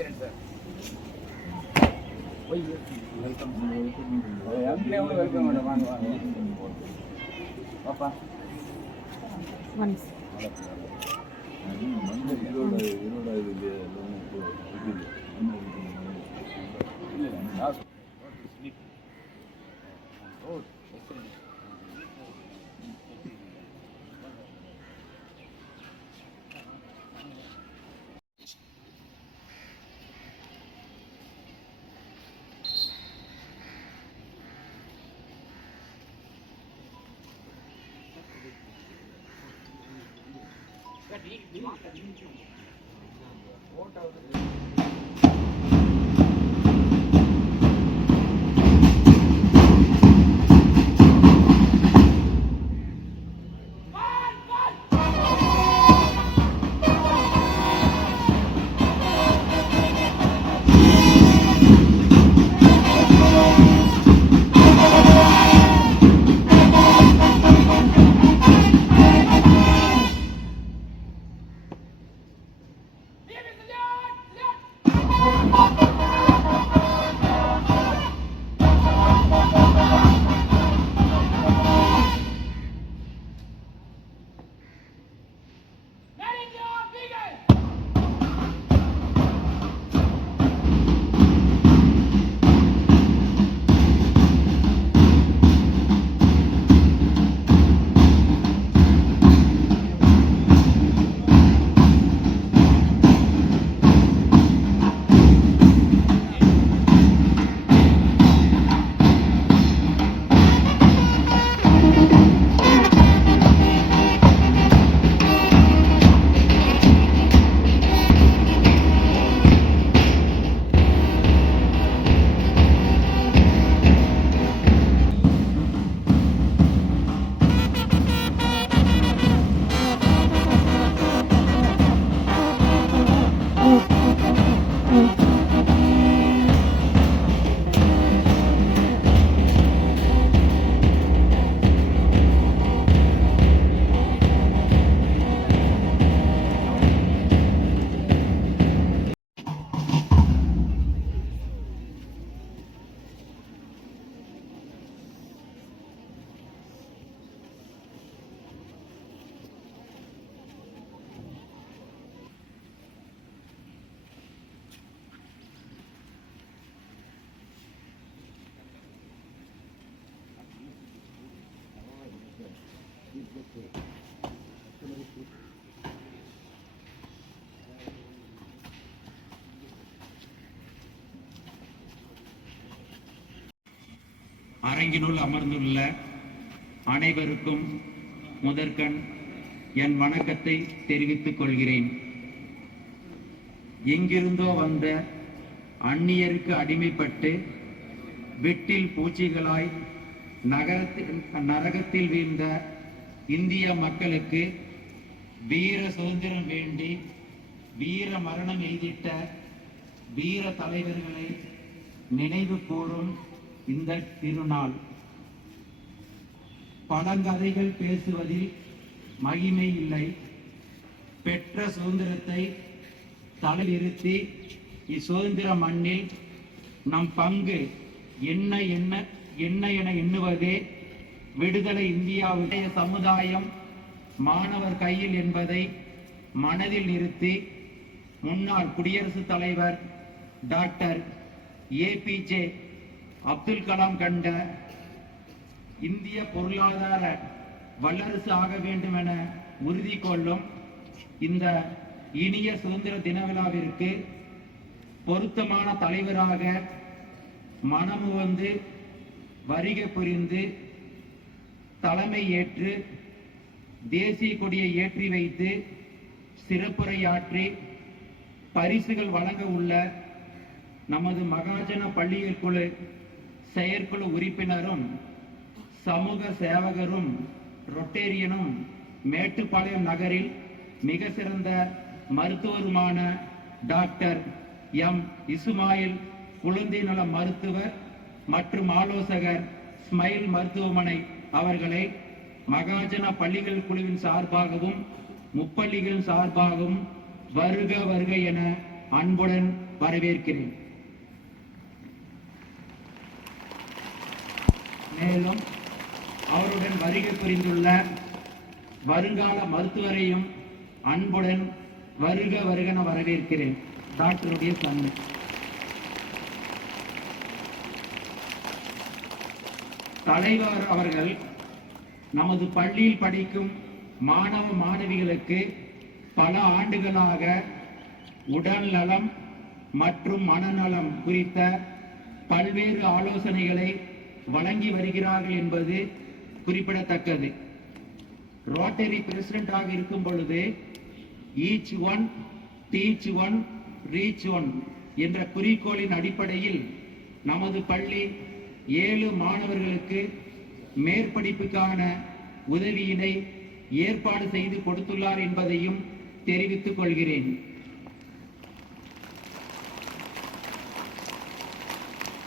Excellent sir. Welcome madam. வாங்க வாங்க பாப்பா. அரங்கினுள் அமர்ந்துள்ள அனைவருக்கும் முதற்கண் என் வணக்கத்தை தெரிவித்துக் கொள்கிறேன். எங்கிருந்தோ வந்த அந்நியருக்கு அடிமைப்பட்டு வெட்டில் பூச்சிகளாய் நரகத்தில் வீழ்ந்த இந்திய மக்களுக்கு வீர சுதந்திரம் வேண்டி வீர மரணம் எய்திட்ட வீர தலைவர்களை நினைவு கூறும் இந்த திருநாள். பழங்கதைகள் பேசுவதில் மகிமை இல்லை. பெற்ற சுதந்திரத்தை தலைநிறுத்தி இச்சுதந்திர மண்ணில் நம் பங்கு என்ன என்ன என்ன என எண்ணுவதே விடுதலை இந்தியாவுடைய சமுதாயம் மாணவர் கையில் என்பதை மனதில் நிறுத்தி முன்னாள் குடியரசுத் தலைவர் டாக்டர் APJ அப்துல் கலாம் கண்ட இந்திய பொருளாதார வல்லரசு ஆக வேண்டும் என உறுதி கொள்ளும் இந்த இனிய சுதந்திர தின விழாவிற்கு பொருத்தமான தலைவராக மனமு வந்து வருகை புரிந்து தலைமை ஏற்று தேசிய கொடியை ஏற்றி வைத்து சிறப்புரையாற்றி பரிசுகள் வழங்க உள்ள நமது மகாஜன பள்ளியல் குழு செயற்குழு உறுப்பினரும் சமூக சேவகரும் ரொட்டேரியனும் மேட்டுப்பாளையம் நகரில் மிக சிறந்த மருத்துவருமான டாக்டர் இஸ்மாயில் குழந்தை நல மருத்துவர் மற்றும் ஆலோசகர் ஸ்மைல் மருத்துவமனை அவர்களை மகாஜன பள்ளிகள் குழுவின் சார்பாகவும் முப்பள்ளிகள் சார்பாகவும் வருக வருக என அன்புடன் வரவேற்கிறேன். மேலும் அவருடன் வருகை புரிந்துள்ள வருங்கால மருத்துவரையும் அன்புடன் வருக வருகென வரவேற்கிறேன். டாக்டருடைய தந்தை. தலைவர் அவர்கள் நமது பள்ளியில் படிக்கும் மாணவ மாணவிகளுக்கு பல ஆண்டுகளாக உடல் நலம் மற்றும் மனநலம் குறித்த பல்வேறு ஆலோசனைகளை வழங்கி வருகிறார்கள் என்பது குறிப்பிடத்தக்கது. ரோட்டரி பிரசிடென்டாக இருக்கும் பொழுது each one teach one reach one என்ற குறிக்கோளின் அடிப்படையில் நமது பள்ளி 7 மாணவர்களுக்கு மேற்படிப்புக்கான உதவியினை ஏற்பாடு செய்து கொடுத்துள்ளார் என்பதையும் தெரிவித்துக் கொள்கிறேன்.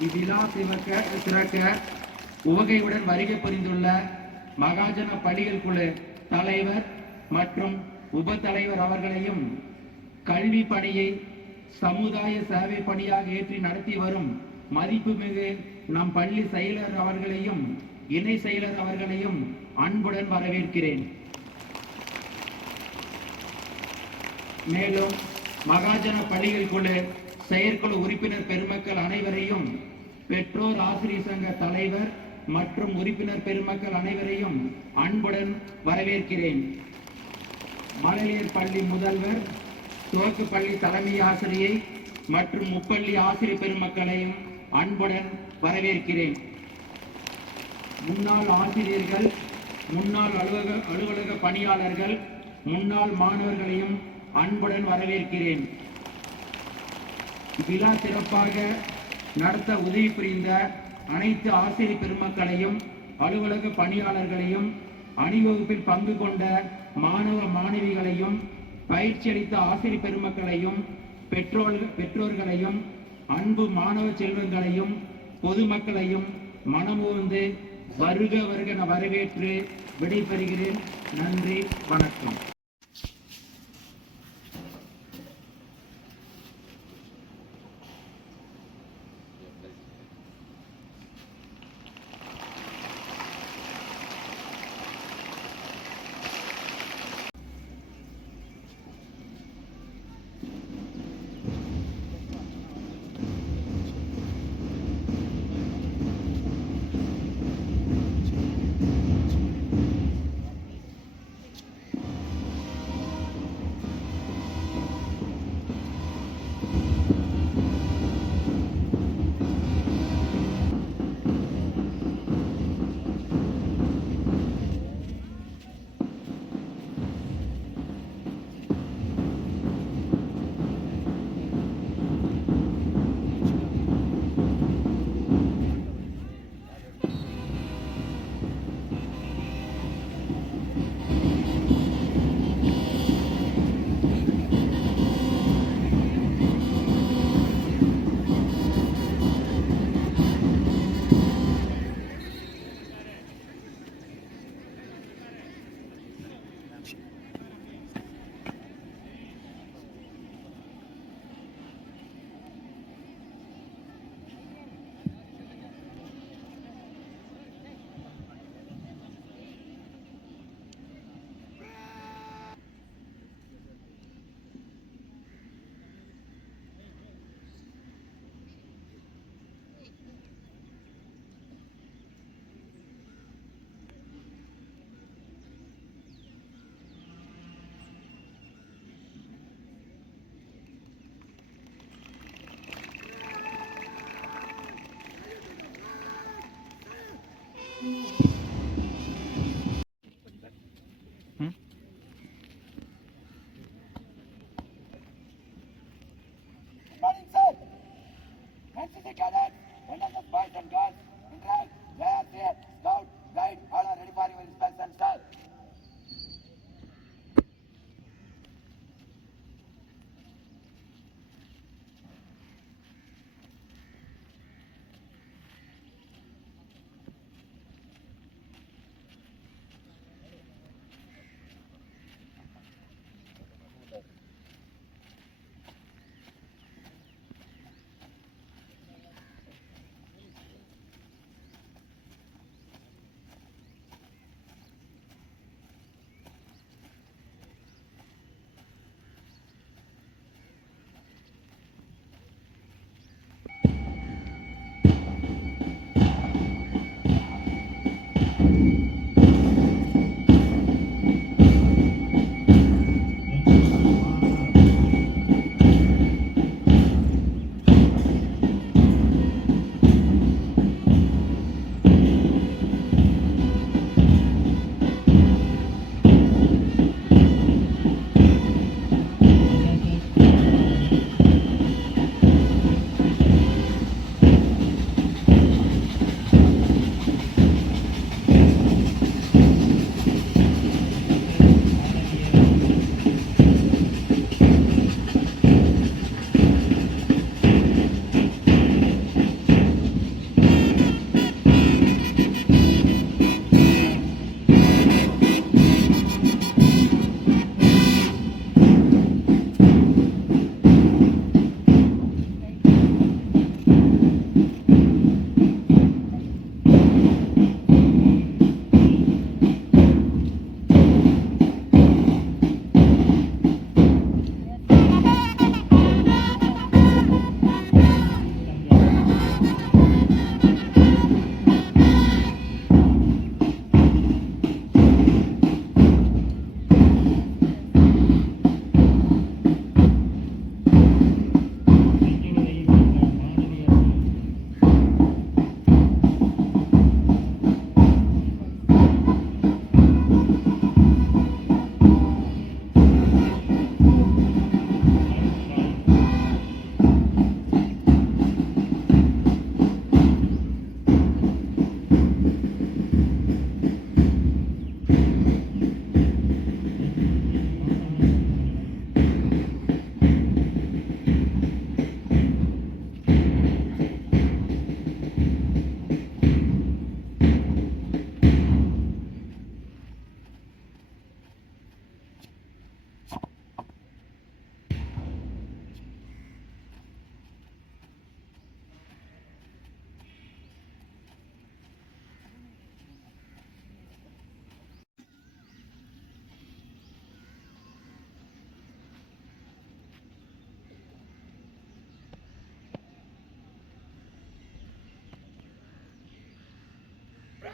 இவ்விழா சிறக்க உவகையுடன் வருகை புரிந்துள்ள மகாஜன பள்ளிகள் குழு தலைவர் மற்றும் உப தலைவர் அவர்களையும் கல்வி பணியை சமுதாய சேவை பணியாக ஏற்றி நடத்தி வரும் மதிப்புமிகு நம் பள்ளி செயலர் அவர்களையும் இணை செயலர் அவர்களையும் அன்புடன் வரவேற்கிறேன். மேலும் மகாஜன பள்ளிகள் குழு செயற்குழு உறுப்பினர் பெருமக்கள் அனைவரையும், பெற்றோர் ஆசிரியர் சங்க தலைவர் மற்றும் உறுப்பினர் பெருமக்கள் அனைவரையும் அன்புடன் வரவேற்கிறேன். மழலையர் பள்ளி முதல்வர், துவக்கு பள்ளி தலைமை ஆசிரியை மற்றும் முப்பள்ளி ஆசிரியர் பெருமக்களையும் அன்புடன் வரவேற்கிறேன். முன்னாள் ஆசிரியர்கள், முன்னாள் அலுவலக பணியாளர்கள், முன்னாள் மாணவர்களையும் அன்புடன் வரவேற்கிறேன். விழா சிறப்பாக நடத்த உதவி புரிந்த அனைத்து ஆசிரியர் பெருமக்களையும், அலுவலக பணியாளர்களையும், அணிவகுப்பில் பங்கு கொண்ட மாணவ மாணவிகளையும், பயிற்சி அளித்த ஆசிரியர் பெருமக்களையும், பெற்றோர்களையும், அன்பு மாணவ செல்வங்களையும், பொதுமக்களையும் மனமுவந்து வருக வருகென வரவேற்று விடைபெறுகிறேன். நன்றி, வணக்கம்.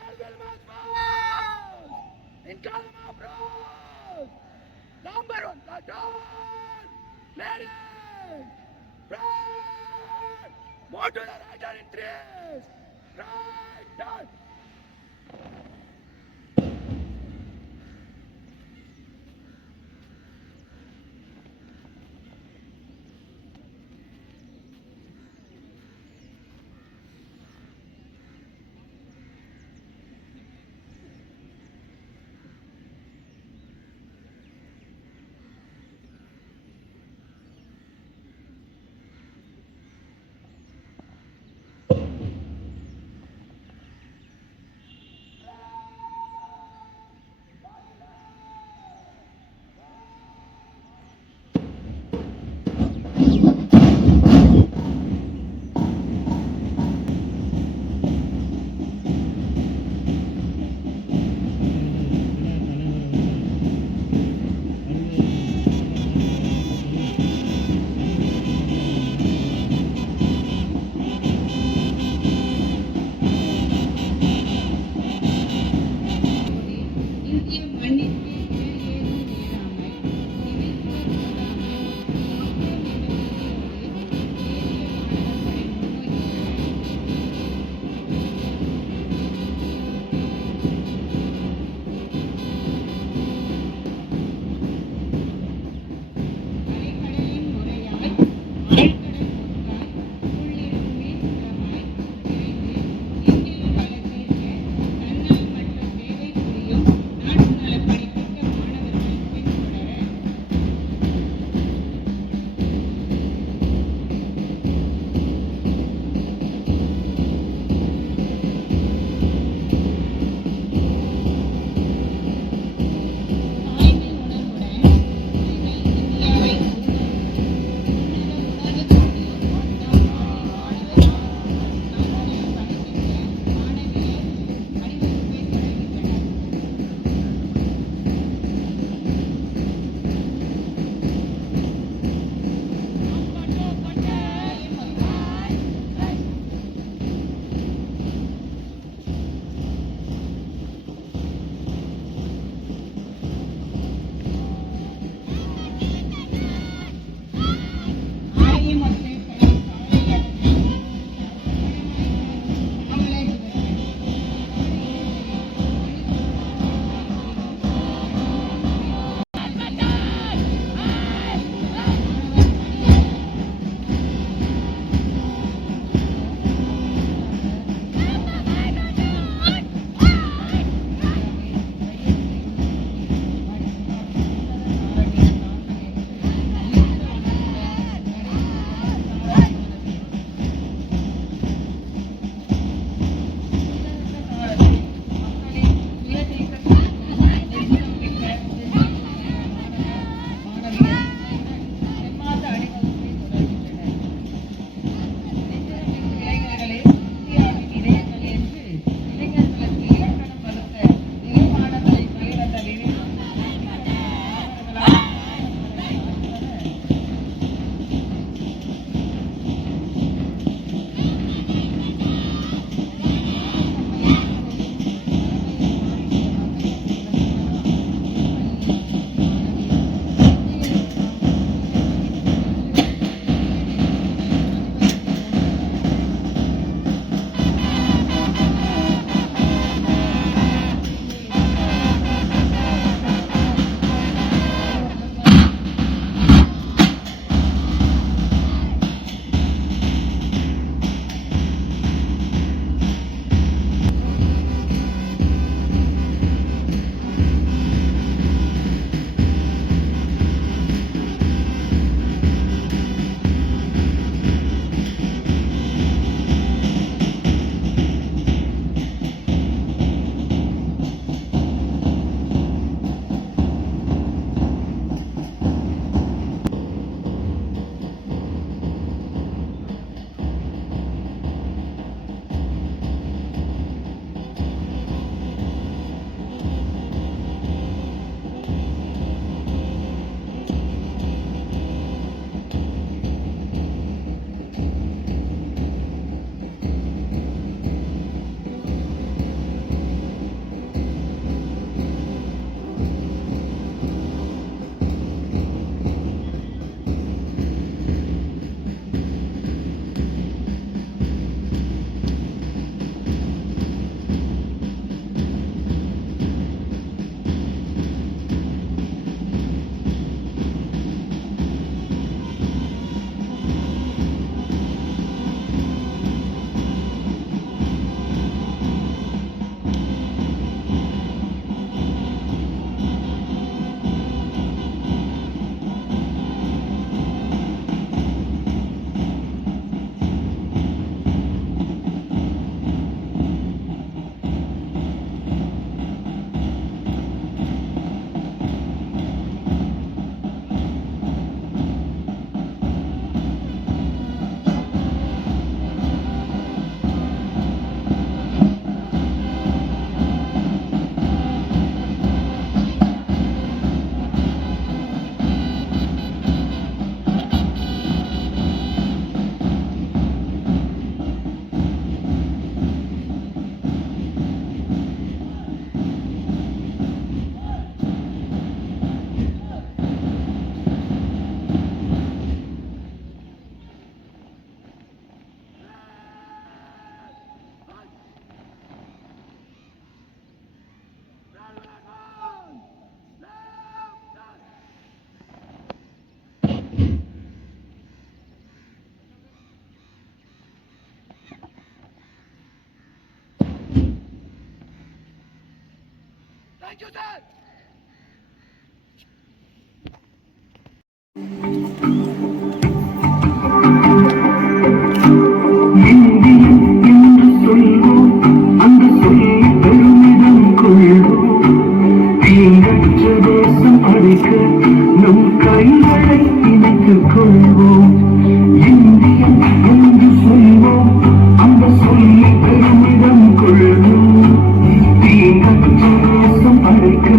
Brazil must fall! In column of rose! Number one, platoon! Ladies! Right! More to the right and in threes! Right, done! Thank you, sir. Indian என்று சொல்வோம், அந்த சொல்லை பெருமிதம் கொள்வோம். தீங்கற்ற தேசம் அழைக்க நம் கைகளை இணைத்துக் கொள்வோம். இந்தியன் என்று சொல்வோம், அந்த சொல்லை பெருமிதம் கொள்வோம். தீங்கற்ற தேசம் அழைக்க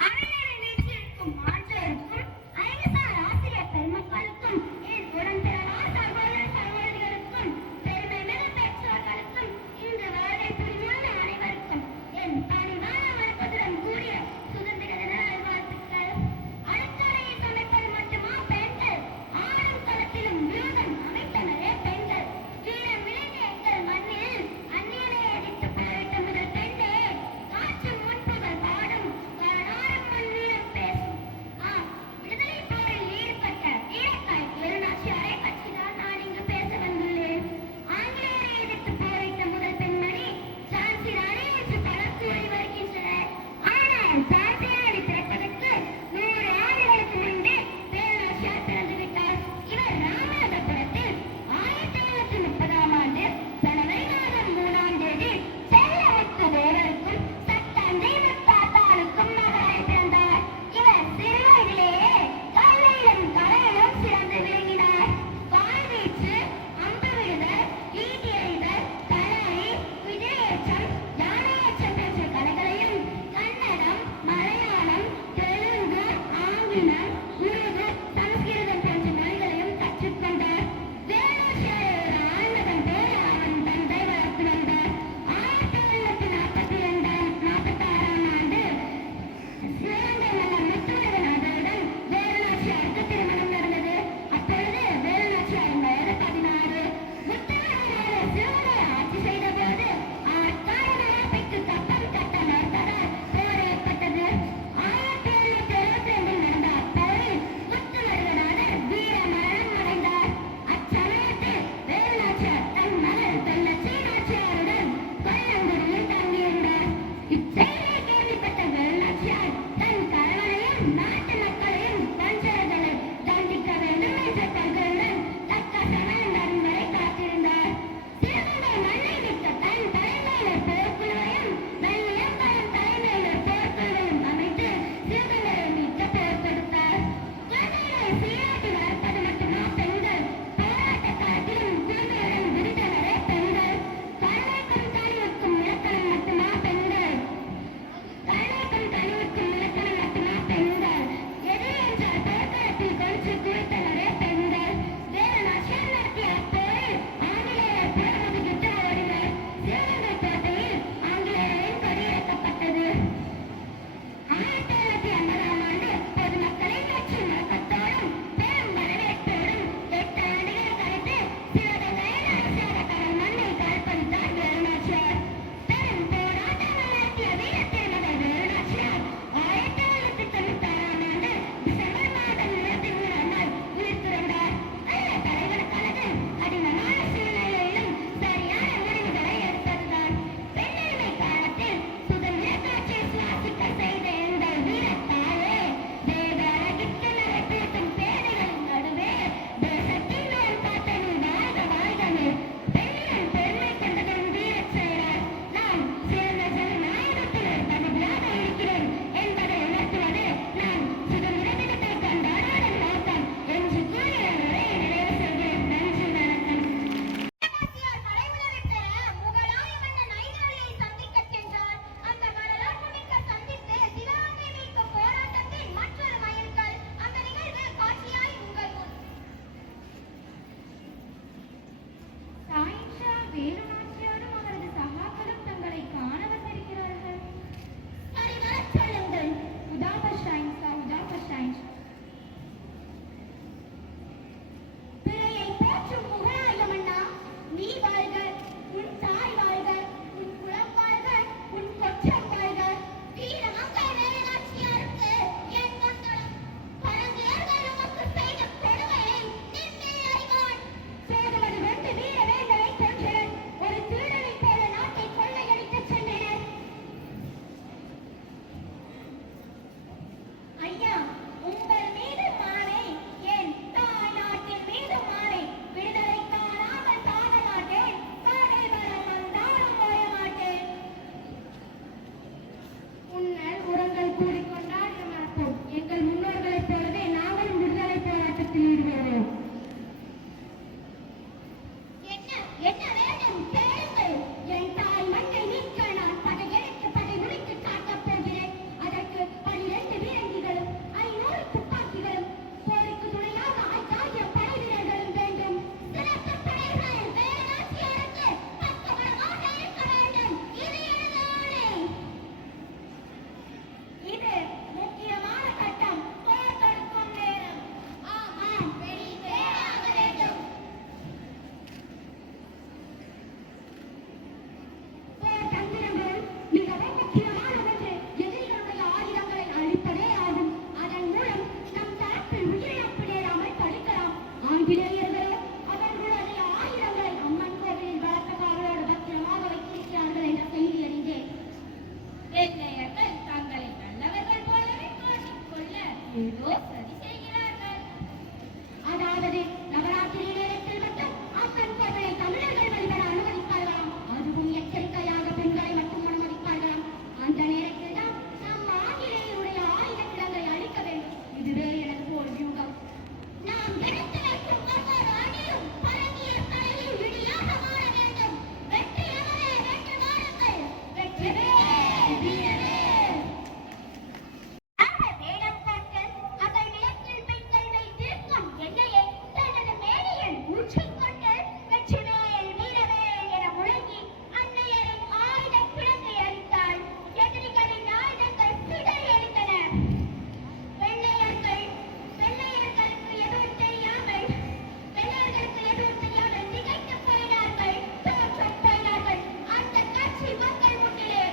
அனைவரை வீற்றிருக்கும் மாற்றருக்கும் ஐஎஸ்ஆர் ஆசிரியர் பெருமக்களுக்கும் என் உடன்பிறவா சகோதர சகோதரிகளுக்கும் பெருமை மிகு பெற்றோர்களுக்கும் இன்று வருகை புரிந்துள்ள அனைவருக்கும் என் பணிவான வணக்கத்துடன் கூடிய சுதந்திர தின நல்வாழ்த்துக்கள். அடுக்கலையை சமைப்பது மட்டுமா பெண்கள்? ஆடும் களத்திலும் வியூகம் அமைத்தனரே பெண்கள். ஆங்கிலேயர்களோ அவர்களுடைய ஆயுதங்களை அம்மன் கோவிலில் வளர்த்தக்காரோடு பத்திரமாக வைத்திருக்கிறார்கள் என்ற செய்தி அறிந்தேன். வெள்ளையர்கள் தங்களை நல்லவர்கள் போலவே காட்டிக்கொள்ள ஏதோ சதி செய்கிறார்கள். அதாவது நவராத்திரி நேரத்தில் மட்டும் அம்மன் கோவிலை தமிழர்கள் வழிபட அனுமதிப்பார்களாம். அதுவும் எச்சரிக்கையாக பெண்களை மட்டும் அனுமதிப்பார்களாம். அந்த நேரத்தில் தான் நம் ஆங்கிலேயருடைய ஆயுத கிடங்கை அழிக்க வேண்டும். இதுவே எனக்கு ஒரு வியூகம். நாம் எடுத்து வைக்கும் ஒவ்வொரு அணியும் பரங்கிய தலையில் விடியாக மாற வேண்டும். வெற்றி எவரே வென்று வாருங்கள். வெற்றிவே வீரரே. வேடம் கொண்டு மகள் நிலத்தில் பெண்கள் வைத்திருக்கும் எண்ணெயை தனது மேனியில் ஊற்றிக்கொண்டு வெற்றிவேல் வீரவேல் என முழங்கி அன்னையரின் ஆயுத கிழங்கை அளித்தாள். எதிரிகளின் ஆயுதங்கள் சிதறி அடித்தன. வெள்ளையர்களுக்கு எதுவும் தெரியாமல் திகைத்துப் போயினார்கள், தோற்றுப் போயினார்கள். அந்த காட்சி மக்கள் முன்னிலே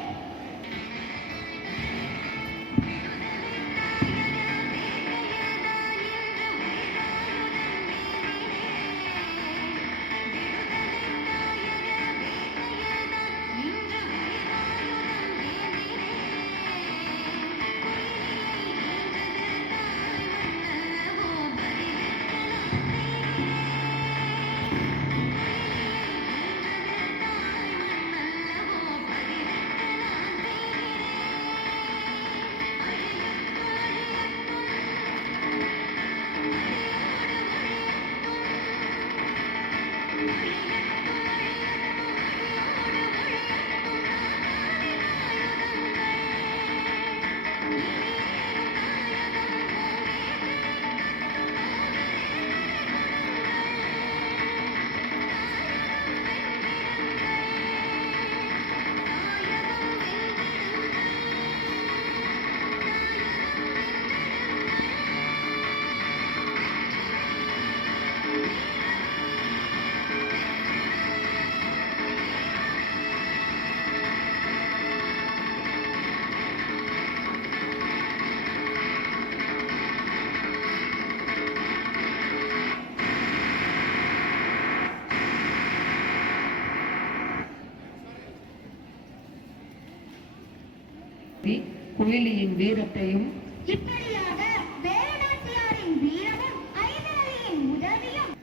குயிலியின் வீரத்தையும் இப்படியாக வேலுநாச்சியாரின் வீரமும் ஐதரளியின் உதவியும்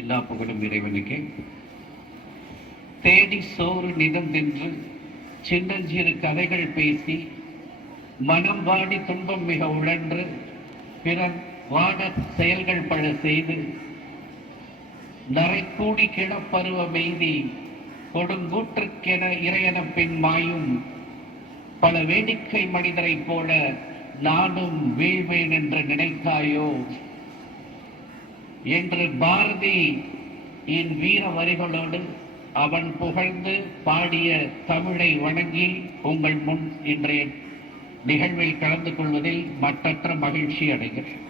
எல்லா புகழும் இறைவனுக்கு. தேடி சோறு நிதந்தென்று சின்னஞ்சிறு கதைகள் பேசி மனம் வாடி துன்பம் மிக உழன்று பிறர் வாட செயல்கள் பல செய்து நரைக்கூடி கிடப்பருவ மெய்தி கொடுங்கூற்றுக்கென இறையன பின் மாயும் பல வேடிக்கை மனிதரைப் போல நானும் வீழ்வேன் என்று நினைத்தாயோ என்று பாரதி என் வீர வரிகளோடு அவன் புகழ்ந்து பாடிய தமிழை வணங்கி உங்கள் முன் இன்றைய நிகழ்வில் கலந்து கொள்வதில் மற்றற்ற மகிழ்ச்சி அடைகிறேன்.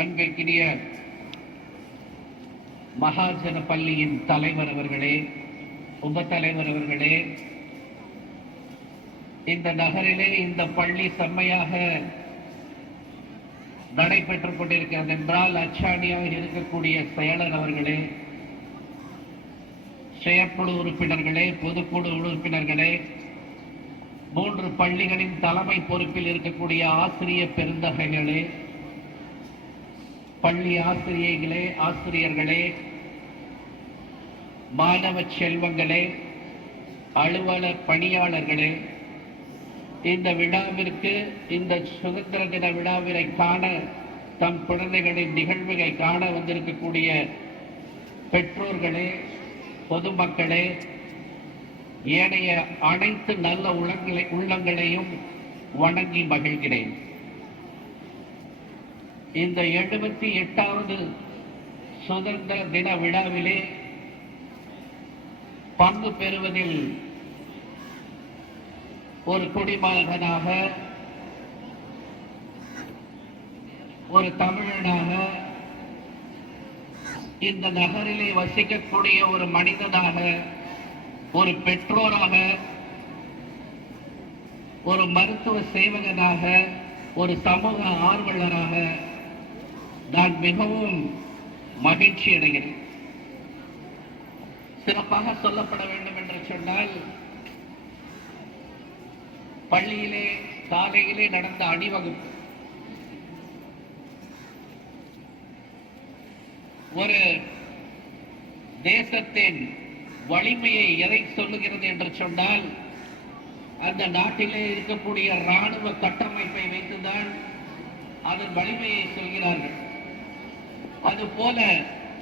அன்பிற்கினிய மகாஜன பள்ளியின் தலைவர் அவர்களே, உப தலைவர் அவர்களே, இந்த நகரிலே இந்த பள்ளி செம்மையாக நடைபெற்றுக் கொண்டிருக்கிறது என்றால் அச்சாணியாக இருக்கக்கூடிய செயலர் அவர்களே, செயற்குழு உறுப்பினர்களே, பொதுக்குழு உறுப்பினர்களே, 3 பள்ளிகளின் தலைமை பொறுப்பில் இருக்கக்கூடிய ஆசிரிய பெருந்தகைகளே, பள்ளி ஆசிரியர்களே, ஆசிரியர்களே, மாணவ செல்வங்களே, அலுவலர் பணியாளர்களே, இந்த விழாவிற்கு, இந்த சுதந்திர தின விழாவினை காண தம் குழந்தைகளின் நிகழ்வுகளை காண வந்திருக்கக்கூடிய பெற்றோர்களே, பொதுமக்களே, ஏனைய அனைத்து நல்ல உள்ளங்களையும் வணங்கி மகிழ்கிறேன். இந்த 78வது சுதந்திர தின விழாவிலே பங்கு பெறுவதில் ஒரு குடிமகனாக, ஒரு தமிழனாக இந்த நகரிலே வசிக்கக்கூடிய ஒரு மனிதனாக, ஒரு பெற்றோராக, ஒரு மருத்துவ சேவகனாக, ஒரு சமூக ஆர்வலராக நான் மிகவும் மகிழ்ச்சி அடைகிறேன். சிறப்பாக சொல்லப்பட வேண்டும் என்று சொன்னால், பள்ளியிலே காலையிலே நடந்த அணிவகுப்பு ஒரு தேசத்தின் வலிமையை எதை சொல்லுகிறது என்று சொன்னால், அந்த நாட்டிலே இருக்கக்கூடிய இராணுவ கட்டமைப்பை வைத்துதான் அதன் வலிமையை சொல்கிறார்கள். அதுபோல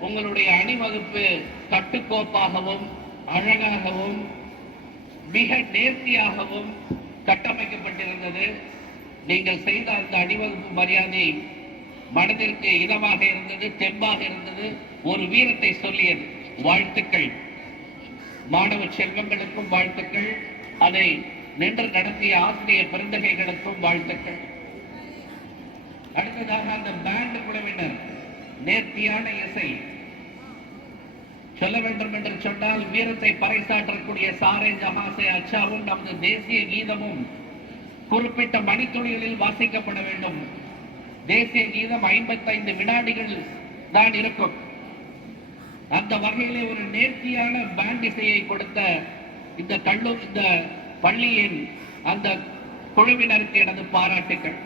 உங்களுடைய அணிவகுப்பு கட்டுக்கோப்பாகவும் அழகாகவும் மிக நேர்த்தியாகவும் கட்டமைக்கப்பட்டிருந்தது. நீங்கள் செய்த அந்த அணிவகுப்பு மரியாதை மனதிற்கு இதமாக இருந்தது, தெம்பாக இருந்தது, ஒரு வீரத்தை சொல்லியது. வாழ்த்துக்கள். மாணவ செல்வங்களுக்கும் வாழ்த்துக்கள். அதை நின்று நடத்திய ஆசிரியர் பெருந்தகைகளுக்கும் வாழ்த்துக்கள். அடுத்ததாக அந்த பேண்ட் குழுவினர் நேர்த்தியான இசை. சொல்ல வேண்டும் என்று சொன்னால், வீரத்தை பறைசாற்றக்கூடிய சாரே ஜஹாசே அச்சாவும் நமது தேசிய கீதமும் குறிப்பிட்ட மணித்துளிகளில் வாசிக்கப்பட வேண்டும். தேசிய கீதம் 55 வினாடிகள் தான் இருக்கும். அந்த வகையிலே ஒரு நேர்த்தியான பேண்ட் இசையை கொடுத்த இந்த பள்ளியின் அந்த குழுவினருக்கு எனது பாராட்டுக்கள்.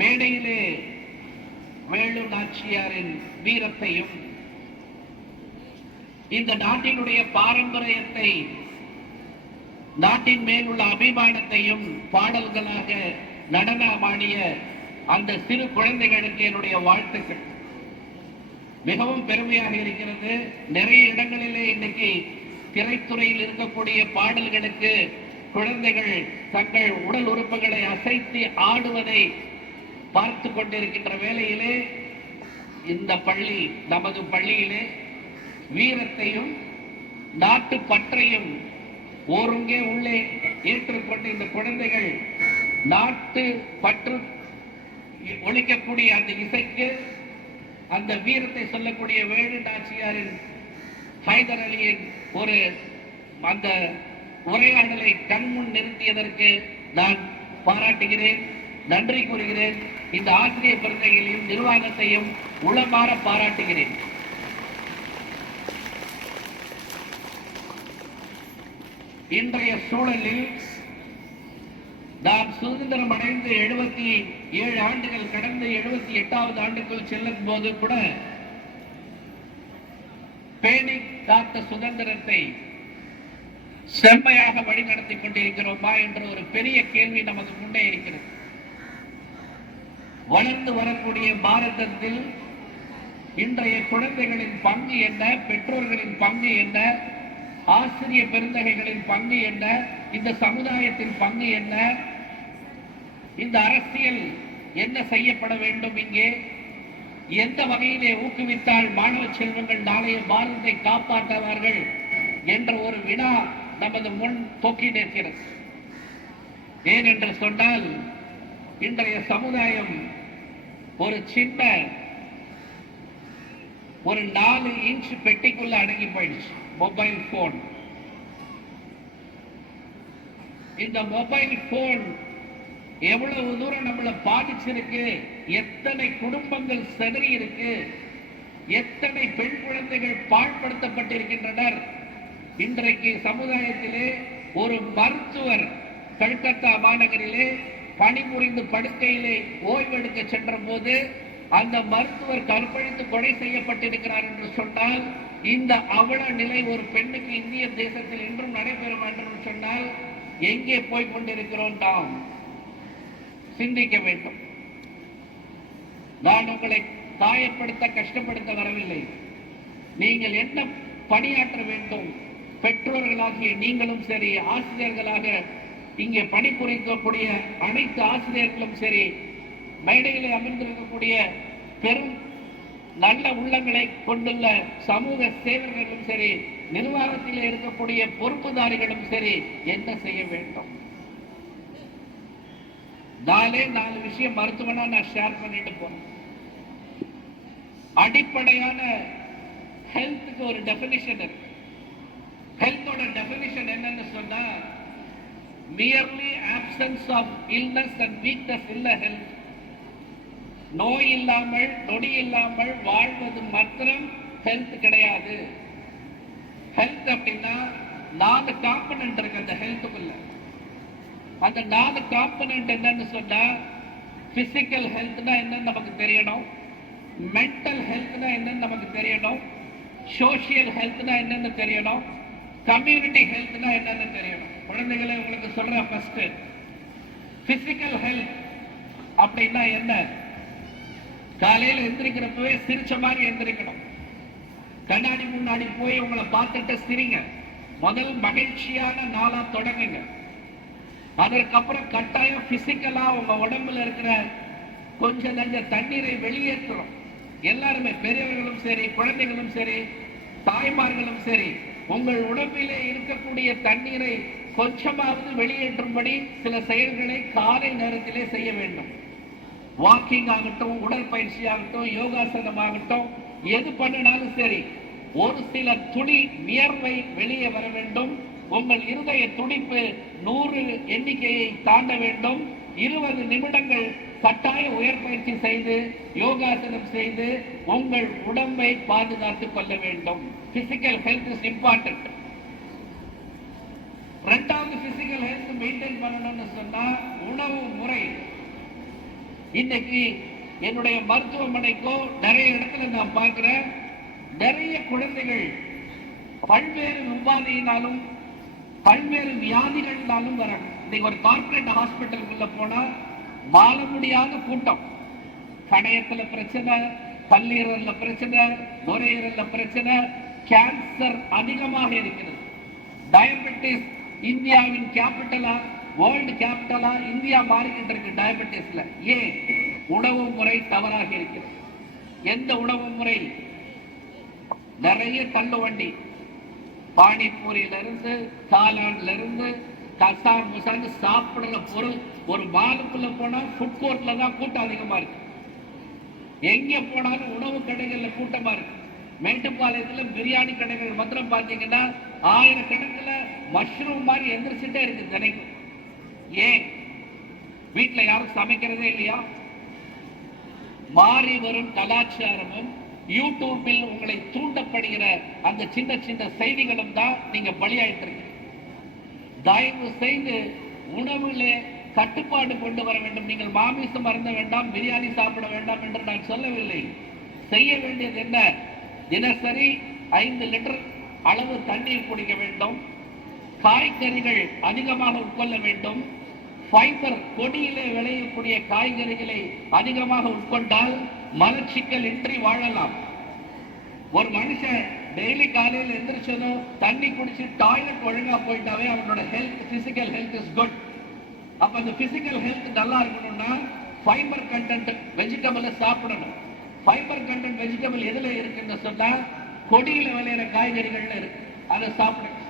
மேடையிலே வேலு நாச்சியாரின் வீரத்தையும் இந்த நாட்டினுடைய பாரம்பரியத்தை, நாட்டின் மேல் உள்ள அபிமானத்தையும் பாடல்களாக நடனமாடிய அந்த சிறு குழந்தைகளுக்கு என்னுடைய வாழ்த்துக்கள். மிகவும் பெருமையாக இருக்கிறது. நிறைய இடங்களிலே இன்னைக்கு திரைத்துறையில் இருக்கக்கூடிய பாடல்களுக்கு குழந்தைகள் தங்கள் உடல் உறுப்புகளை அசைத்து ஆடுவதை பார்த்து கொண்டிருக்கின்ற வேளையிலே இந்த பள்ளி, நமது பள்ளியிலே வீரத்தையும் நாட்டு பற்றையும் ஒருங்கே உள்ளே ஏற்றுக்கொண்டு இந்த குழந்தைகள் நாட்டு பற்று ஒழிக்கக்கூடிய அந்த இசைக்கு, அந்த வீரத்தை சொல்லக்கூடிய வேலு நாச்சியாரின், ஹைதர் அலியின் ஒரு அந்த உரையாடலை கண்முன் நிறுத்தியதற்கு நான் பாராட்டுகிறேன், நன்றி கூறுகிறேன். இந்த ஆசிரியர் பெருந்தகைகளையும் நிர்வாகத்தையும் உளமாற பாராட்டுகிறேன். இன்றைய சூழலில் நாம் சுதந்திரம் அடைந்து 77 ஆண்டுகள் கடந்து 78வது ஆண்டுக்குள் செல்லும் போது கூட பேணி காத்த சுதந்திரத்தை செம்மையாக வழிநடத்தி கொண்டிருக்கிறோமா என்ற ஒரு பெரிய கேள்வி நமக்கு முன்னே இருக்கிறது. வளர்ந்து வரக்கூடிய பாரதத்தில் இன்றைய குழந்தைகளின் பங்கு என்ன, பெற்றோர்களின் பங்கு என்ன, ஆசிரியர் பெருந்தகைகளின் பங்கு என்ன, இந்த சமுதாயத்தின் பங்கு என்ன, இந்த அரசியல் என்ன செய்யப்பட வேண்டும், இங்கே எந்த வகையிலே ஊக்குவித்தால் மாணவ செல்வங்கள் நாளைய பாரதத்தை காப்பாற்றுவார்கள் என்ற ஒரு வினா நமது முன் தொக்கி நிற்கிறது. ஏனென்று சொன்னால், இன்றைய சமுதாயம் ஒரு சின்ன ஒரு 4 இன்ச் பெட்டிக்குள்ள அடங்கி போயிடுச்சு. Mobile phone. இந்த மொபைல் போன் எவ்வளவு தூரம் நம்மளை பாதிச்சிருக்கு, எத்தனை குடும்பங்கள் சிதறி இருக்கு, எத்தனை பெண் குழந்தைகள் பாழ்படுத்தப்பட்டிருக்கின்றனர். இன்றைக்கு சமுதாயத்திலே ஒரு மருத்துவர் கல்கத்தா மாநகரிலே பணிபுரிந்து படுக்கையிலே ஓய்வெடுக்க சென்ற போது அந்த மருத்துவர் கற்பழித்து கொலை செய்யப்பட்டிருக்கிறார் என்று சொன்னால், இந்த அவல நிலை ஒரு பெண்ணுக்கு இந்திய தேசத்தில் இன்றும் நடைபெறும் என்று சொன்னால் எங்கே போய் கொண்டிருக்கிறோம்? நாம் சிந்திக்க வேண்டும். நான் உங்களை காயப்படுத்த, கஷ்டப்படுத்த வரவில்லை. நீங்கள் என்ன பணியாற்ற வேண்டும், பெற்றோர்களாகிய நீங்களும் சரி, ஆசிரியர்களாக இங்கே பணிபுரிக்கக்கூடிய அனைத்து ஆசிரியர்களும் சரி, மேடையிலே அமர்ந்திருக்கக்கூடிய பெரும் நல்ல உள்ளங்களை கொண்டுள்ள சமூக சேவர்களும் சரி, நிர்வாகத்தில் இருக்கக்கூடிய பொறுப்புதாரிகளும் சரி, என்ன செய்ய வேண்டும்? 4 விஷயம் மருத்துவனா நான் ஷேர் பண்ணிட்டு போறேன். அடிப்படையான ஹெல்த்துக்கு ஒரு டெபினிஷன் இருக்கு. ஹெல்த்தோட டெபினிஷன் என்னன்னு சொன்னா, merely absence of illness and weakness in the health. நோய் இல்லாமல் நொடி இல்லாமல் வாழ்வது மாத்திரம் ஹெல்த் கிடையாது. ஹெல்த் அப்படின்னா 4 காம்பனன்ட் இருக்கு அந்த ஹெல்த்துக்குள்ள. அந்த 4 காம்பனன்ட் என்னன்னு சொன்னா, பிசிக்கல் ஹெல்த்னா என்னன்னு நமக்கு தெரியணும், மென்டல் ஹெல்த்னா என்னன்னு நமக்கு தெரியணும், சோசியல் ஹெல்த்னா என்னன்னு தெரியணும், கம்யூனிட்டி ஹெல்த்னா என்னன்னு தெரியணும். குழந்தைகளை உங்களுக்கு சொல்ற ஃபர்ஸ்ட், பிசிக்கல் ஹெல்த் அப்படின்னா என்ன? காலையில் எந்திரிக்கிறப்பவே சிரிச்ச மாதிரி எந்திரிக்கணும். கண்ணாடி முன்னாடி போய் உங்களை பார்த்துட்டு சிரிங்க. முதல் மகிழ்ச்சியான நாளா தொடங்குங்க. அதற்கப்புறம் கட்டாயம் பிசிக்கலா உங்க உடம்புல இருக்கிற கொஞ்ச நஞ்ச தண்ணீரை வெளியேற்றணும். எல்லாருமே, பெரியவர்களும் சரி, குழந்தைகளும் சரி, தாய்மார்களும் சரி, உங்கள் உடம்பிலே இருக்கக்கூடிய தண்ணீரை கொஞ்சமாவது வெளியேற்றும்படி சில செயல்களை காலை நேரத்திலே செய்ய வேண்டும். வாக்கிங் ஆகட்டும், உடற்பயிற்சி ஆகட்டும், யோகாசனம் ஆகட்டும், எது பண்ணினாலும் சரி, ஒரு சில துளி வியர்வை வெளியே வர வேண்டும். உங்கள் இருதய துடிப்பு 100 எண்ணிக்கையை தாண்ட வேண்டும். 20 நிமிடங்கள் கட்டாய உயர்பயிற்சி செய்து, யோகாசனம் செய்து உங்கள் உடம்பை பாதுகாத்துக் கொள்ள வேண்டும். Physical health is important. இரண்டாவது பிசிக்கல் ஹெல்த் மெயின்டைன் பண்ணணும்னு சொன்னா உணவு முறை. இன்னைக்கு என்னுடைய மருத்துவமனைக்கோ நிறைய இடத்துல நான் பார்க்கிறேன், நிறைய குழந்தைகள் பல்வேறு உபாதையினாலும் பல்வேறு வியாதிகளாலும் வராங்க. இன்னைக்கு ஒரு கார்பரேட் ஹாஸ்பிட்டலுக்குள்ள போனா வாழ முடியாத கூட்டம். கணையத்துல பிரச்சனை, கல்லீரல்ல பிரச்சனை, நுரையீரல்ல பிரச்சனை, கேன்சர் அதிகமாக இருக்கிறது. டயபெட்டிஸ் இந்தியாவின் கேபிட்டலா, வேர்ல்டு கேபிட்டலா இந்தியா மாறிக்கிட்டு இருக்கு டயபெட்டிஸ்ல. ஏன்? உணவு முறை தவறாக இருக்கிறது. எந்த உணவு முறை? நிறைய தள்ளு வண்டி, பானிபூரியில இருந்து, காளான்ல இருந்து, கசான் முசான்னு சாப்பிடுற பொருள். ஒரு மாலுக்குள்ள போனா ஃபுட் கோர்ட்ல தான் கூட்டம் அதிகமா இருக்கு. எங்க போனாலும் உணவு கடைகள்ல கூட்டமா இருக்கு. மேட்டுப்பாளையத்துல பிரியாணி கடைகள் மாத்திரம் பாத்தீங்கன்னா 1000 கணக்குல மஷ்ரூம் மாதிரி எந்திரிச்சுட்டே இருக்கு தினைக்கும். ஏன்? வீட்டுல யாரும் சமைக்கிறதே இல்லையா? மாறி வரும் கலாச்சாரமும் யூடியூபில் உங்களை தூண்டப்படுகிற அந்த சின்ன சின்ன செய்திகளும் தான் நீங்க பலியாயிட்டு இருக்கு. தயவு செய்து உணவுல கட்டுப்பாடு கொண்டு வர வேண்டும். நீங்கள் மாமிசம் அருந்த வேண்டாம், பிரியாணி சாப்பிட வேண்டாம் என்று நான் சொல்லவில்லை. செய்ய வேண்டியது என்ன? தினசரி 5 லிட்டர் அளவு தண்ணீர் குடிக்க வேண்டும். காய்கறிகள் அதிகமாக உட்கொள்ள வேண்டும். ஃபைபர், கொடியிலே விளையக்கூடிய காய்கறிகளை அதிகமாக உட்கொண்டால் மலச்சிக்கல் இன்றி வாழலாம். ஒரு மனுஷன் டெய்லி காலையில் எந்திரிச்சதும் தண்ணி குடிச்சு டாய்லெட் ஒழுங்கா போயிட்டாவே அவனோட health, physical health is good. அப்ப அந்த பிசிக்கல் ஹெல்த் நல்லா இருக்கணும்னா ஃபைபர் கண்டென்ட் வெஜிடபிளை சாப்பிடணும். ஃபைபர் கண்டென்ட் வெஜிடபிள் எதுல இருக்குன்னு சொன்னா கொடியில விளையிற காய்கறிகள்ல இருக்கு, அதை சாப்பிடுங்க.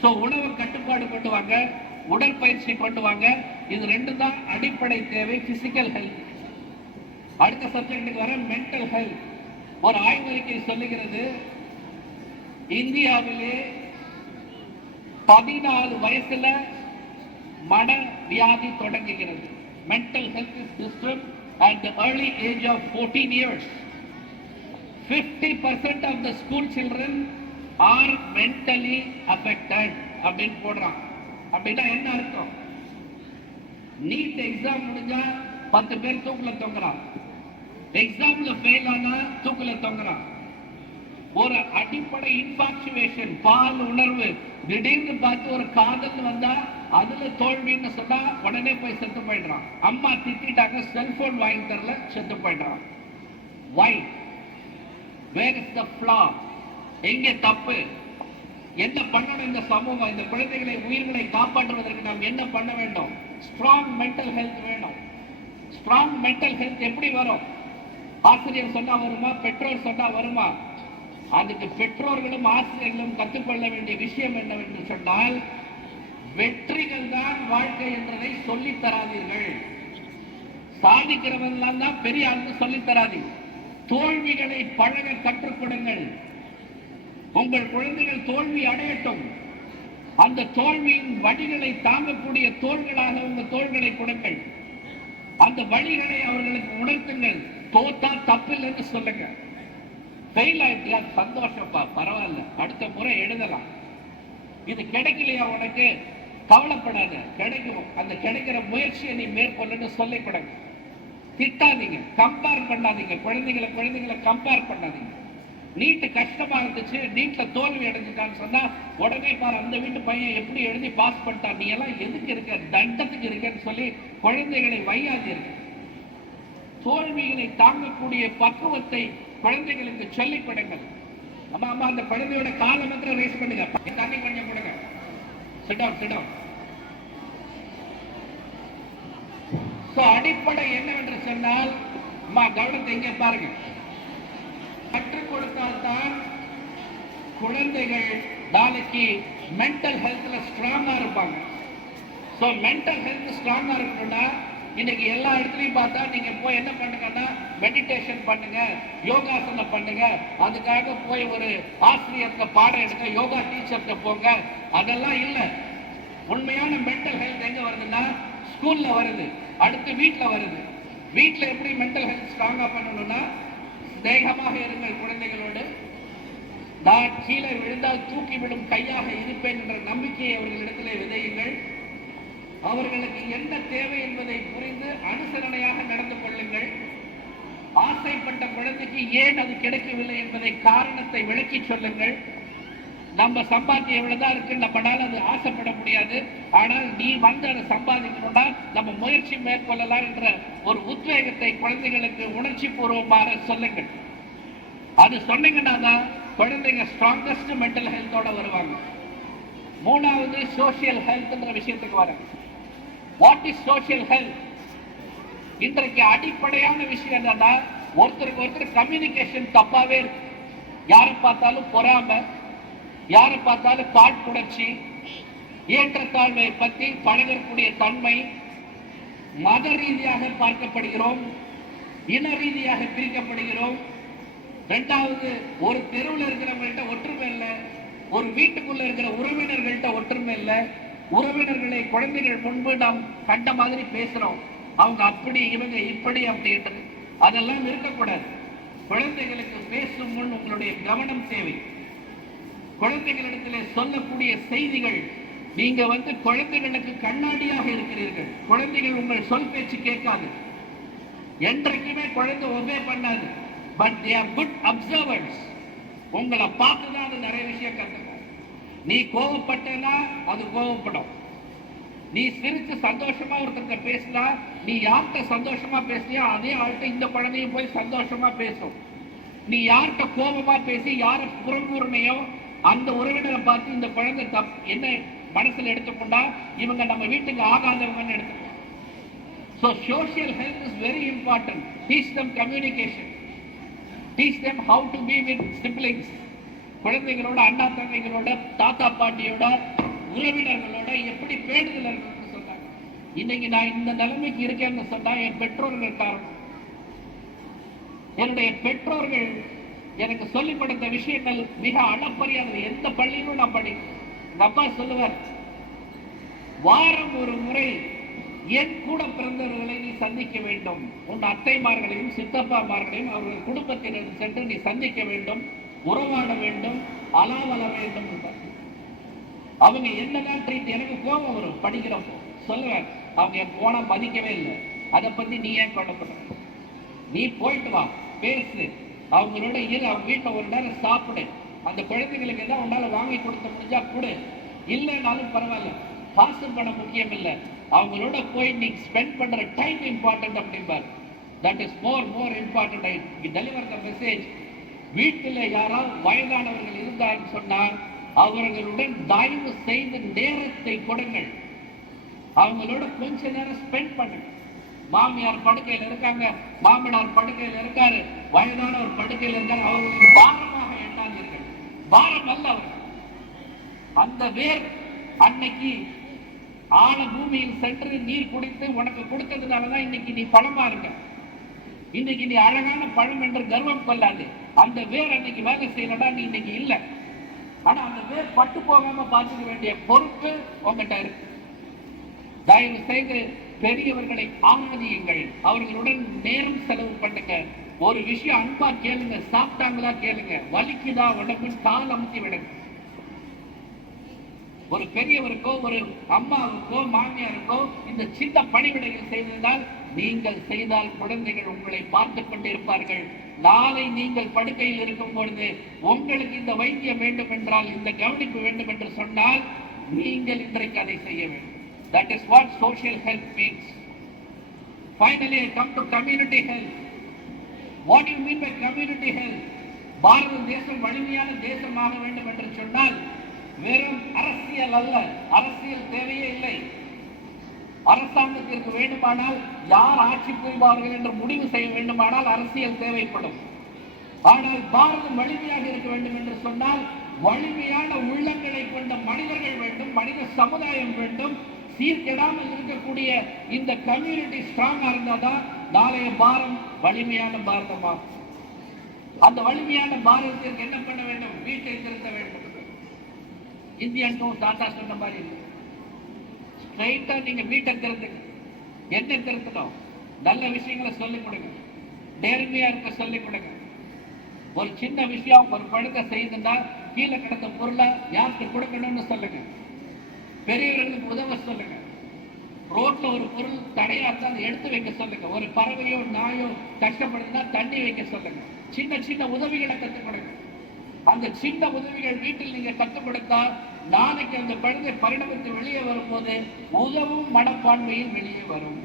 சோ உணவு கட்டுப்பாடு கொண்டு வாங்க, உடற்பயிற்சி கொண்டு வாங்க. இது 2 தான் அடிப்படை தேவை பிசிக்கல் ஹெல்த். அடுத்த சப்ஜெக்டுக்கு வர மென்டல் ஹெல்த். ஒரு ஆய்வறிக்கை சொல்லுகிறது, இந்தியாவிலே 14 வயசுல மன வியாதி தொடங்குகிறது. Mental health is disturbed at the early age of 14 years. 50% of the school children are mentally affected அப்படின்னு போடுறான். அப்படின்னா என்ன அர்த்தம்? நீட் எக்ஸாம் முடிஞ்சா 10 பேர் தூக்குல தொங்குறான், எக்ஸாம்ல ஃபெயில் ஆனா தூக்குல தொங்குறான். ஒரு அடிப்படை இன்ஃபாக்சுவேஷன், பால் உணர்வு, திடீர்னு பார்த்து ஒரு காதல் வந்தா அதுல தோல்வின்னு சொன்னா உடனே போய் செத்து போயிடுறான். அம்மா திட்டாங்க, செல்போன் வாங்கி தரல, செத்து போயிடுறான். Why? Where is the flaw? எங்க தப்பு? என்ன பண்ணணும் இந்த சமூகம்? இந்த குழந்தைகளை, உயிர்களை காப்பாற்றுவதற்கு நாம் என்ன பண்ண வேண்டும்? ஸ்ட்ராங் மென்டல் ஹெல்த் வேணும். ஸ்ட்ராங் மென்டல் ஹெல்த் எப்படி வரும்? ஆசிரியர் சொன்னா வருமா? பெற்றோர் சொன்னா வருமா? அதுக்கு பெற்றோர்களும் ஆசிரியர்களும் கற்றுக்கொள்ள வேண்டிய விஷயம் என்னவென்று சொன்னால், வெற்றிகள் தான் வாழ்க்கை என்றதை சொல்லித் தராதீர்கள். சாதிக்கிறவன் தான் பெரிய ஆளுன்னு சொல்லித் தராதீங்க. தோல்விகளை பழக கற்றுக் கொடுங்கள். உங்கள் குழந்தைகள் தோல்வி அடையட்டும். அந்த தோல்வியின் வழிகளை தாங்கக்கூடிய தோள்களாக உங்கள் தோள்களை கொடுங்கள். அந்த வழிகளை அவர்களுக்கு உணர்த்துங்கள். தோத்தா தப்பில்லைன்னு சொல்லுங்க. ஃபெயில் ஆயிட்டியா, சந்தோஷப்பா, பரவாயில்ல, அடுத்த முறை எழுதலாம். இது கிடைக்கலையா உனக்கு, கவலைப்படாத, கிடைக்கும். அந்த கிடைக்கிற முயற்சியை நீ மேற்கொள்ளுன்னு சொல்லிக் கொடுங்க. திட்டாதீங்க, கம்பேர் பண்ணாதீங்க. குழந்தைகளை கம்பேர் பண்ணாதீங்க. நீட்டு கஷ்டமா இருந்துச்சு, நீட்ல தோல்வி அடைஞ்சிட்டான்னு சொன்னா உடனே பாரு அந்த வீட்டு பையன் எப்படி எழுதி பாஸ் பண்ணிட்டான், நீ எல்லாம் எதுக்கு இருக்க, தண்டத்துக்கு இருக்கன்னு சொல்லி குழந்தைகளை வையாதீர்கள். தோல்விகளை தாங்கக்கூடிய பக்குவத்தை குழந்தைகளுக்கு சொல்லிக் கொடுங்கள். அம்மா அம்மா அந்த குழந்தையோட காலை மாத்திரம் ரேஸ் பண்ணுங்க, தண்ணி கொஞ்சம் கொடுங்க. சிடம். அடிப்படை என்னவென்று சொன்னால், அம்மா கவனத்தை இங்கே பாருங்க, கற்றுக் கொடுத்தால்தான் குழந்தைகள் நாளைக்கு மென்டல் ஹெல்த்ல ஸ்ட்ராங்கா இருப்பாங்க. சோ மென்டல் ஹெல்த் ஸ்ட்ராங்கா இருக்கணும்னா இன்னைக்கு எல்லா இடத்துலயும் பார்த்தா நீங்க போய் என்ன பண்ணுங்கன்னா மெடிடேஷன் பண்ணுங்க, யோகாசனம் பண்ணுங்க, அதுக்காக போய் ஒரு ஆசிரியர்கிட்ட பாடம் எடுங்க, யோகா டீச்சர்கிட்ட போங்க. அதெல்லாம் இல்ல. உண்மையான மென்டல் ஹெல்த் எங்க வருதுன்னா ஸ்கூல்ல வருது, அடுத்து வீட்டுல வருது. வீட்டுல எப்படி மென்டல் ஹெல்த் ஸ்ட்ராங்கா பண்ணணும்னா, தேகமாக இருங்கள் குழந்தைகளோடு. நான் கீழே விழுந்தால் தூக்கி விடும் கையாக இருப்பேன் என்ற நம்பிக்கையை அவர்களிடத்திலே விதையுங்கள். அவர்களுக்கு என்ன தேவை என்பதை புரிந்து அனுசரணையாக நடந்து கொள்ளுங்கள். ஆசைப்பட்ட குழந்தைக்கு ஏன் அது கிடைக்கவில்லை என்பதை காரணத்தை விளக்கி சொல்லுங்கள். நம்ம சம்பாத்தியம் எவ்வளவுதான் இருக்கு, நம்மளால அது ஆசைப்பட முடியாது, ஆனால் நீ வந்து அதை சம்பாதிக்கணும்னா நம்ம முயற்சி மேற்கொள்ளலாம் என்ற ஒரு உத்வேகத்தை குழந்தைகளுக்கு உணர்ச்சி பூர்வமாக சொல்லுங்கள். அது சொன்னீங்கன்னா தான் குழந்தைங்க ஸ்ட்ராங்கஸ்ட் மென்டல் ஹெல்த்தோட வருவாங்க. மூணாவது சோசியல் ஹெல்த் என்ற விஷயத்துக்கு வர. What is social health? இன்றைக்கு அடிப்படையான விஷயம் என்னன்னா, ஒருத்தருக்கு ஒருத்தர் கம்யூனிகேஷன் தப்பாவே இருக்கு. யாரை பார்த்தாலும் பொறாமை, யாரை பார்த்தாலும் காழ்ப்புணர்ச்சி, ஏற்றத்தாழ்வை பற்றி பழகக்கூடிய தன்மை, மத ரீதியாக பார்க்கப்படுகிறோம், இன ரீதியாக பிரிக்கப்படுகிறோம். இரண்டாவது, ஒரு தெருவில் இருக்கிறவங்கள்ட்ட ஒற்றுமை இல்லை, ஒரு வீட்டுக்குள்ள இருக்கிற உறவினர்கள்ட்ட ஒற்றுமை இல்லை. உறவினர்களை குழந்தைகள் முன்பு நாம் கண்ட மாதிரி பேசுறோம், அவங்க அப்படி இவங்க இப்படி அப்படின்றது. அதெல்லாம் இருக்கக்கூடாது. குழந்தைகளுக்கு பேசும் முன் உங்களுடைய கவனம் தேவை. குழந்தைகளிடத்திலே சொல்லக்கூடிய செய்திகள், நீங்க குழந்தைகளுக்கு கண்ணாடியாக இருக்கிறீர்கள். குழந்தைகள் உங்கள் சொல் பேச்சு கேட்காது, என்றைக்குமே குழந்தை ஒபே பண்ணாது. But they are good observers. உங்களை பார்த்துதான் அது நிறைய விஷயம் கத்துக்கும். நீ கோவப்பட்டனா அது கோவப்படும். நீ சிரிச்சு சந்தோஷமா ஒருத்தர் பேசினா, நீ யார்கிட்ட சந்தோஷமா பேசியா அதே ஆள்கிட்ட இந்த குழந்தையும் போய் சந்தோஷமா பேசும். நீ யார்கிட்ட கோபமா பேசி யார புறங்கூர்மையோ அந்த உறவினரை பார்த்து இந்த குழந்தை என்ன மனசுல எடுத்துக்கொண்டா இவங்க நம்ம வீட்டுக்கு ஆகாதவங்கன்னு எடுத்துக்கோ. So social health is very important. Teach them communication. Teach them how to be with siblings. குழந்தைகளோட, அண்ணா தங்கைகளோட, தாத்தா பாட்டியோட, உறவினர்களோட எப்படி பேணுதல் இருக்குன்னு சொன்னாங்க. இன்னைக்கு நான் இந்த நிலைமைக்கு இருக்கேன்னு சொன்னா என் பெற்றோர்கள் காரணம். என்னுடைய பெற்றோர்கள் எனக்கு சொல்லிக் கொடுத்த விஷயங்கள் மிக அளப்பரியானது. எந்த பள்ளியிலும் நான் படிக்கிறேன். எங்க அப்பா சொல்லுவார், வாரம் ஒரு முறை என் கூட பிறந்தவர்களை நீ சந்திக்க வேண்டும். உன் அத்தைமார்களையும் சித்தப்பாமார்களையும் அவர்கள் குடும்பத்தினர் சென்று நீ சந்திக்க வேண்டும், உறவாட வேண்டும், அலாவல வேண்டும். அவங்க என்னதான் ட்ரீட், எனக்கு கோபம் வரும் படிக்கிறப்போ. சொல்லுவேன், அவங்க என் போன மதிக்கவே இல்லை, அதை பத்தி நீ ஏன் கொள்ளப்படுற? நீ போயிட்டு வா, பேசு, அவங்களோட இரு, அவங்க வீட்டை ஒரு நேரம் சாப்பிடு, அந்த குழந்தைங்களுக்கு ஏதாவது உன்னால வாங்கி கொடுத்த முடிஞ்சா கொடு, இல்லைனாலும் பரவாயில்ல, காசு பணம் முக்கியம் இல்லை, அவங்களோட போய் நீ ஸ்பெண்ட் பண்ற டைம் இம்பார்ட்டன்ட் அப்படிம்பார். That is more important. I deliver the message. வீட்டில் யாராவது வயதானவர்கள் இருந்தான்னு சொன்னால் அவர்களுடன் தயவு செய்து நேரத்தை கொடுங்கள். அவங்களோட கொஞ்ச நேரம் ஸ்பெண்ட் பண்ணுங்க. மாமியார் படுக்கையில் இருக்காங்க, மாமனார் படுக்கையில் இருக்காரு, வயதானவர் படுக்கையில் இருக்காரு, அவர்களுக்கு பாரமாக எண்ணாதீர்கள். பாரம் அல்ல அவர்கள். அந்த வேர் அன்னைக்கு ஆழ பூமியில் சென்று நீர் குடித்து உனக்கு கொடுத்ததுனாலதான் இன்னைக்கு நீ பணமா இருக்க. இன்னைக்கு நீ அழகான பழம் என்று கர்வம் கொள்ளாது. அந்த வேர் அன்னைக்கு வேலை செய்யலடா, நீ இன்னைக்கு இல்ல. ஆனா அந்த வேர் பட்டு போகாம பார்த்துக்க வேண்டிய பொறுப்பு உங்ககிட்ட இருக்கு. தயவு செய்து பெரியவர்களை ஆராதியுங்கள், அவர்களுடன் நேரம் செலவு பண்ணுங்க. ஒரு விஷயம் அன்பா கேளுங்க, சாப்பிட்டாங்களா கேளுங்க, வலிக்குதா உடம்புன்னு கால் அமுத்தி விடுங்க. ஒரு பெரியவருக்கோ ஒரு அம்மாவுக்கோ மாமியாருக்கோ இந்த சின்ன பணிவிடைகள் செய்திருந்தால், நீங்கள் செய்தால் குழந்தைகள் உங்களை பார்த்துக் கொண்டிருப்பார்கள். நாளை நீங்கள் படுக்கையில் இருக்கும் பொழுது உங்களுக்கு இந்த வைத்தியம் வேண்டும் என்றால், இந்த கவனிப்பு வேண்டும் என்று சொன்னால், நீங்கள் இன்றைக்கு அதை செய்ய வேண்டும். That is what social health means. Finally, I come to community health. What do you mean by community health? பாரத தேசம் வலிமையான தேசமாக வேண்டும் என்று சொன்னால், வெறும் அரசியல் அல்ல, அரசியல் தேவையே இல்லை. அரசாங்கத்திற்கு வேண்டுமானால் யார் ஆட்சி புரிவார்கள் என்று முடிவு செய்ய வேண்டுமானால் அரசியல் தேவைப்படும். ஆனால் பாரதம் வலிமையாக இருக்க வேண்டும் என்று சொன்னால், வலிமையான உள்ளங்களை கொண்ட மனிதர்கள் வேண்டும், மனித சமுதாயம் வேண்டும். சீர்கெடாமல் இருக்கக்கூடிய இந்த கம்யூனிட்டி ஸ்ட்ராங்கா இருந்தாதான் நாளைய பாரதம் வலிமையான பாரதமாகும். அந்த வலிமையான பாரதத்திற்கு என்ன பண்ண வேண்டும்? வீட்டை திருத்த வேண்டும். இந்தியன் தாத்தா சொன்ன மாதிரி இல்லை, ஸ்ட்ரைட்டா நீங்க வீட்டை திருத்துங்க. என்ன திருத்தணும்? நல்ல விஷயங்களை சொல்லிக் கொடுங்க, நேர்மையா இருக்க சொல்லிக் கொடுங்க. ஒரு சின்ன விஷயம் ஒரு குழந்தை செய்துன்னா கீழே கிடந்த பொருளை யாருக்கு கொடுக்கணும்னு சொல்லுங்க. பெரியவர்களுக்கு உதவ சொல்லுங்க. ரோட்ல ஒரு பொருள் தடையா இருந்தா அதை எடுத்து வைக்க சொல்லுங்க. ஒரு பறவையோ நாயோ கஷ்டப்படுதுன்னா தண்ணி வைக்க சொல்லுங்க. சின்ன சின்ன உதவிகளை கற்றுக் கொடுங்க. அந்த சின்ன உதவிகள் வீட்டில் நீங்க கற்றுக் கொடுத்தா நாளைக்கு அந்த குழந்தை பரிணமித்து வெளியே வரும்போது உதவும் மனப்பான்மையில் வெளியே வரும்.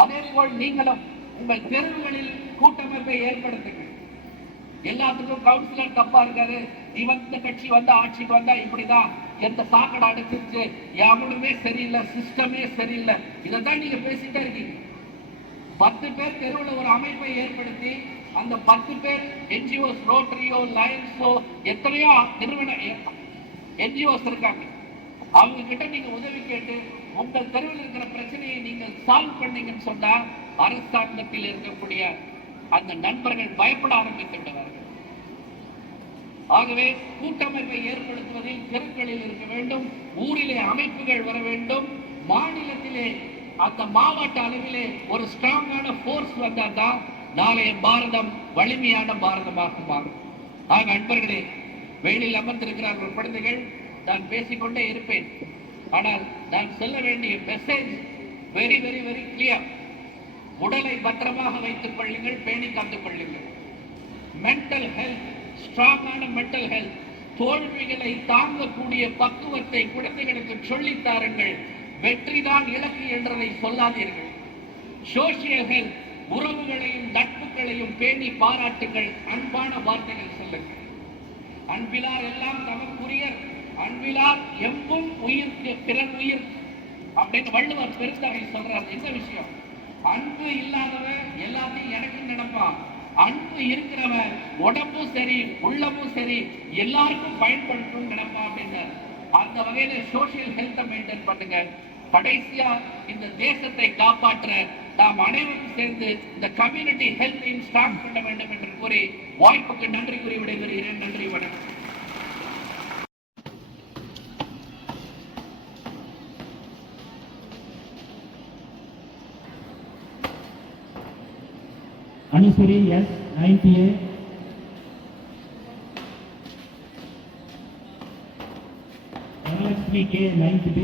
அதே போல் நீங்களும் உங்கள் தெருவுகளில் கூட்டமைப்பை ஏற்படுத்துங்க. எல்லாத்துக்கும் கவுன்சிலர் தப்பா இருக்காரு, இந்த கட்சி வந்தா ஆட்சிக்கு வந்தா இப்படிதான், எந்த சாக்கடை அடைச்சிருச்சு, எவனுமே சரியில்லை, சிஸ்டமே சரியில்லை, இதைத்தான் நீங்க பேசிட்டே இருக்கீங்க. 10 பேர் தெருவில் ஒரு அமைப்பை ஏற்படுத்தி அந்த 10 பேர் என்ஜிஓஸ், ரோட்டரியோ, லயன்ஸோ, எத்தனையோ நிறுவன என்ஜிஓஸ் இருக்காங்க. அவங்க கிட்ட நீங்க உதவி கேட்டு உங்கள் தெருவில் இருக்கிற பிரச்சனையை நீங்கள் சால்வ் பண்ணீங்கன்னு சொன்னா அரசாங்கத்தில் இருக்கக்கூடிய அந்த நண்பர்கள் பயப்பட ஆரம்பித்து விடுவார்கள். ஆகவே கூட்டமைப்பை ஏற்படுத்துவதில் தெருக்களில் இருக்க வேண்டும், ஊரிலே அமைப்புகள் வர வேண்டும், மாநிலத்திலே அந்த மாவட்ட அளவிலே ஒரு ஸ்ட்ராங்கான போர்ஸ் வந்தால்தான் நாளைய பாரதம் வலிமையான பாரதமாக மாறும். ஆக நண்பர்களே, வெயிலில் அமர்ந்திருக்கிறார்கள் குழந்தைகள், நான் பேசிக்கொண்டே இருப்பேன். ஆனால் நான் சொல்ல வேண்டிய message very very very clear. உடலை பத்திரமாக வைத்துக் கொள்ளுங்கள், பேணி காத்துக் கொள்ளுங்கள். மென்டல் ஹெல்த், ஸ்ட்ராங்கான மென்டல் ஹெல்த், தோல்விகளை தாங்கக்கூடிய பக்குவத்தை குழந்தைகளுக்கு சொல்லித் தாருங்கள். வெற்றிதான் இலக்கு என்றதை சொல்லாதீர்கள். சோசியல் ஹெல்த், உறவுகளையும் நட்புகளையும் பேணி பாராட்டுங்கள், அன்பான வார்த்தைகள் சொல்லுங்கள். அன்பிலார் எல்லாம் தமக்குரியர், அன்பிலார் எம்பும் உயிர்க்கு பிறன் உயிர் அப்படின்னு வள்ளுவர் பெருந்தகை சொல்றார். என்ன விஷயம்? அன்பு இல்லாதவன் எல்லாத்தையும் எனக்கு நினைப்பான், அன்பு இருக்கிறவன் உடம்பும் சரி உள்ளமும் சரி எல்லாருக்கும் பயன்படுத்தும் நினைப்பான் அப்படின்னு. அந்த வகையில சோசியல் ஹெல்த்தை மெயின்டைன் பண்ணுங்க. கடைசியா இந்த தேசத்தை காப்பாற்ற நாம் அனைவரும் சேர்ந்து இந்த கம்யூனிட்டி ஹெல்த்தையும் ஸ்டார்ட் பண்ண வேண்டும் என்று கூறி வாய்ப்புக்கு நன்றி கூறி விடைபெறுகிறேன். நன்றி, வணக்கம். Anusari S 90A, Dhanalakshmi K 90B,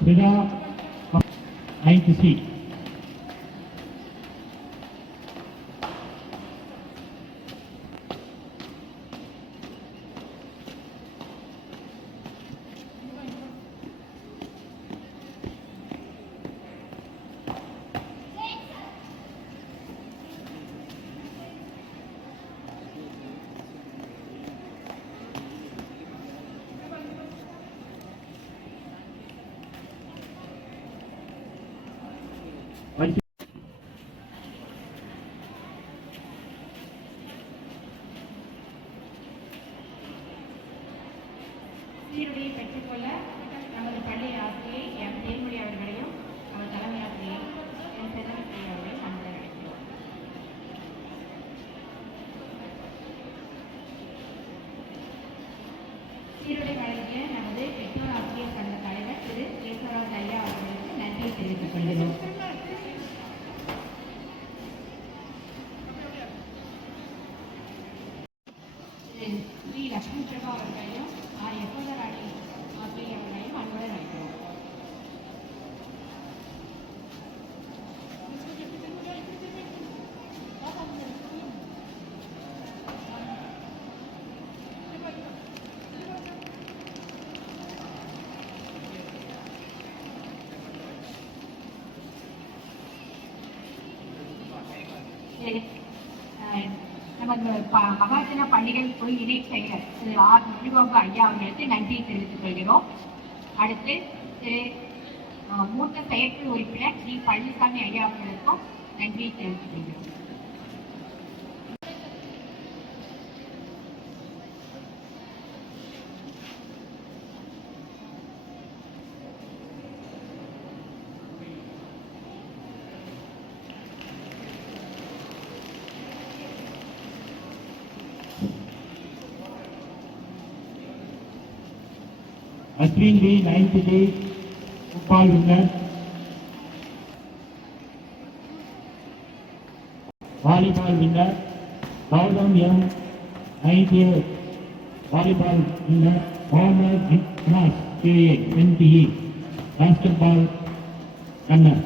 Frida 90C. தெரிவித்துக் கொள்கிறோம். ஸ்ரீ லட்சுமி பிரபா அவர்களையும் யசோதராணி ஆசிரியர் அவர்களையும் அன்புடன் அழைக்கிறோம். நமது மகாஜன பள்ளிகள் குழு இணை செயலர் திரு ஆர் முனிபாபு ஐயா அவர்களுக்கு நன்றியை தெரிவித்துக் கொள்கிறோம். அடுத்து திரு மூத்த செயற்குழு உறுப்பினர் ஸ்ரீ பழனிசாமி ஐயா அவர்களுக்கும் நன்றியை தெரிவித்துக் கொள்கிறோம். Ashwin B, 9th day, football winner. Volleyball winner, Gautam M, 9th year, volleyball winner, Homer Class, KA, NPE, basketball winner.